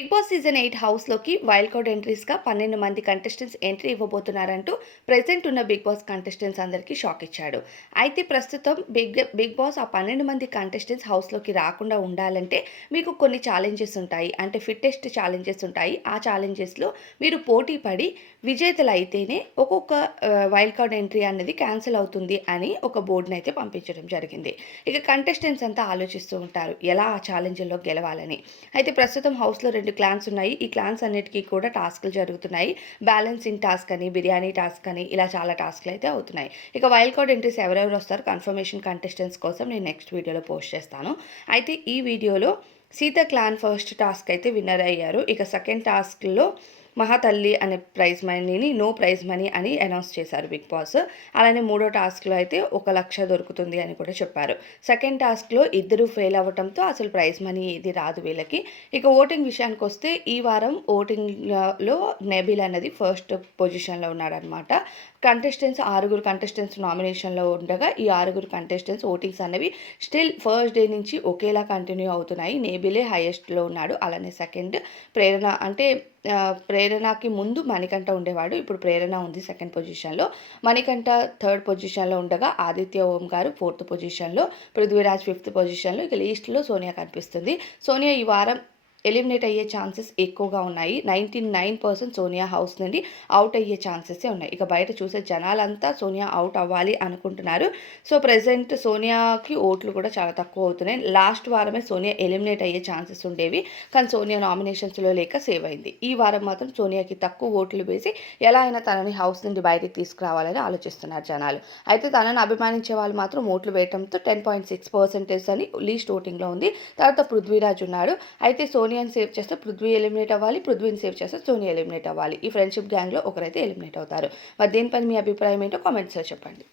Big boss season 8 హౌస్‌లోకి wild card ఎంట్రీస్‌గా 12 మంది contestants entry ఇవ్వబోతున్నారంటూ present ఉన్న బిగ్ బాస్ కంటెస్టెంట్స్ అందరికీ షాక్ ఇచ్చాడు. అయితే ప్రస్తుతం బిగ్ బాస్ ఆ 12 మంది కంటెస్టెంట్స్ హౌస్‌లోకి రాకుండా ఉండాలంటే మీకు కొన్ని ఛాలెంజెస్ ఉంటాయి. అంటే ఫిట్టెస్ట్ ఛాలెంజెస్ ఉంటాయి. ఆ ఛాలెంజెస్‌లో మీరు పోటీ పడి విజేతలైతేనే ఒక్కొక్క వైల్డ్ కార్డ్ ఎంట్రీ అనేది క్యాన్సిల్ అవుతుంది అని ఒక బోర్డ్‌నైతే పంపించడం జరిగింది. ఇక కంటెస్టెంట్స్ అంతా ఆలోచిస్తూ ఉంటారు. ఎలా ఆ ఛాలెంజ్‌లో గెలవాలని. అయితే ప్రస్తుతం హౌస్‌లో 2 క్లాన్స్ ఉన్నాయి. ఈ క్లాన్స్ అన్నిటికి కూడా టాస్క్‌లు జరుగుతున్నాయి. బ్యాలెన్సింగ్ టాస్క్ అని, బిర్యానీ టాస్క్ అని ఇలా చాలా టాస్క్‌లు అయితే అవుతున్నాయి. ఇక వైల్డ్ కార్డ్ ఎంట్రీస్ ఎవరెవరు వస్తారు కన్ఫర్మేషన్ కంటెస్టెంట్స్ కోసం నేను నెక్స్ట్ వీడియోలో పోస్ట్ చేస్తాను. అయితే ఈ వీడియోలో సీత క్లాన్ ఫస్ట్ టాస్క్ అయితే విన్నర్ అయ్యారు. ఇక సెకండ్ టాస్క్‌లో మహాతల్లి అనే ప్రైజ్ మనీని నో ప్రైజ్ మనీ అని అనౌన్స్ చేశారు బిగ్ బాస్. అలానే మూడో టాస్క్‌లో అయితే 1,00,000 దొరుకుతుంది అని కూడా చెప్పారు. సెకండ్ టాస్క్‌లో ఇద్దరు ఫెయిల్ అవ్వటంతో అసలు ప్రైజ్ మనీ ఏది రాదు వీళ్ళకి. ఇక ఓటింగ్ విషయానికొస్తే ఈ వారం ఓటింగ్‌లో నెబిల్ అనేది ఫస్ట్ పొజిషన్‌లో ఉన్నాడనమాట. ఆరుగురు కంటెస్టెంట్స్ నామినేషన్‌లో ఉండగా ఈ ఆరుగురు కంటెస్టెంట్స్ ఓటింగ్స్ అనేవి స్టిల్ ఫస్ట్ డే నుంచి ఒకేలా కంటిన్యూ అవుతున్నాయి. నేబిలే హైయెస్ట్‌లో ఉన్నాడు. అలానే సెకండ్ ప్రేరణ అంటే ప్రేరణకి ముందు మణికంఠ ఉండేవాడు. ఇప్పుడు ప్రేరణ ఉంది సెకండ్ పొజిషన్‌లో. మణికంఠ థర్డ్ పొజిషన్‌లో ఉండగా ఆదిత్య ఓం గారు ఫోర్త్ పొజిషన్‌లో, పృథ్వీరాజ్ ఫిఫ్త్ పొజిషన్‌లో, ఇక లీస్ట్‌లో సోనియా కనిపిస్తుంది. సోనియా ఈ వారం ఎలిమినేట్ అయ్యే ఛాన్సెస్ ఎక్కువగా ఉన్నాయి. 99% సోనియా హౌస్ నుండి ఔట్ అయ్యే ఛాన్సెసే ఉన్నాయి. ఇక బయట చూసే జనాలంతా సోనియా ఔట్ అవ్వాలి అనుకుంటున్నారు. సో, ప్రెజెంట్ సోనియాకి ఓట్లు కూడా చాలా తక్కువ అవుతున్నాయి. లాస్ట్ వారమే సోనియా ఎలిమినేట్ అయ్యే ఛాన్సెస్ ఉండేవి. కానీ సోనియా నామినేషన్స్‌లో లేక సేవ్ అయింది. ఈ వారం మాత్రం సోనియాకి తక్కువ ఓట్లు వేసి ఎలా అయినా తనని హౌస్ నుండి బయటికి తీసుకురావాలని ఆలోచిస్తున్నారు జనాలు. అయితే తనని అభిమానించే వాళ్ళు మాత్రం ఓట్లు వేయడంతో 10.6% అని లీస్ట్ ఓటింగ్‌లో ఉంది. తర్వాత పృథ్వీరాజ్ ఉన్నాడు. అయితే సోనియాని సేవ్ చేస్తే పృథ్వీ ఎలిమినేట్ అవ్వాలి. పృథ్వీని సేవ్ చేస్తే సోనియా ఎలిమినేట్ అవ్వాలి. ఈ ఫ్రెండ్‌షిప్ గ్యాంగ్‌లో ఒకరైతే ఎలిమినేట్ అవుతారు. మరి దీనిపైన మీ అభిప్రాయం ఏంటో కామెంట్స్‌లో చెప్పండి.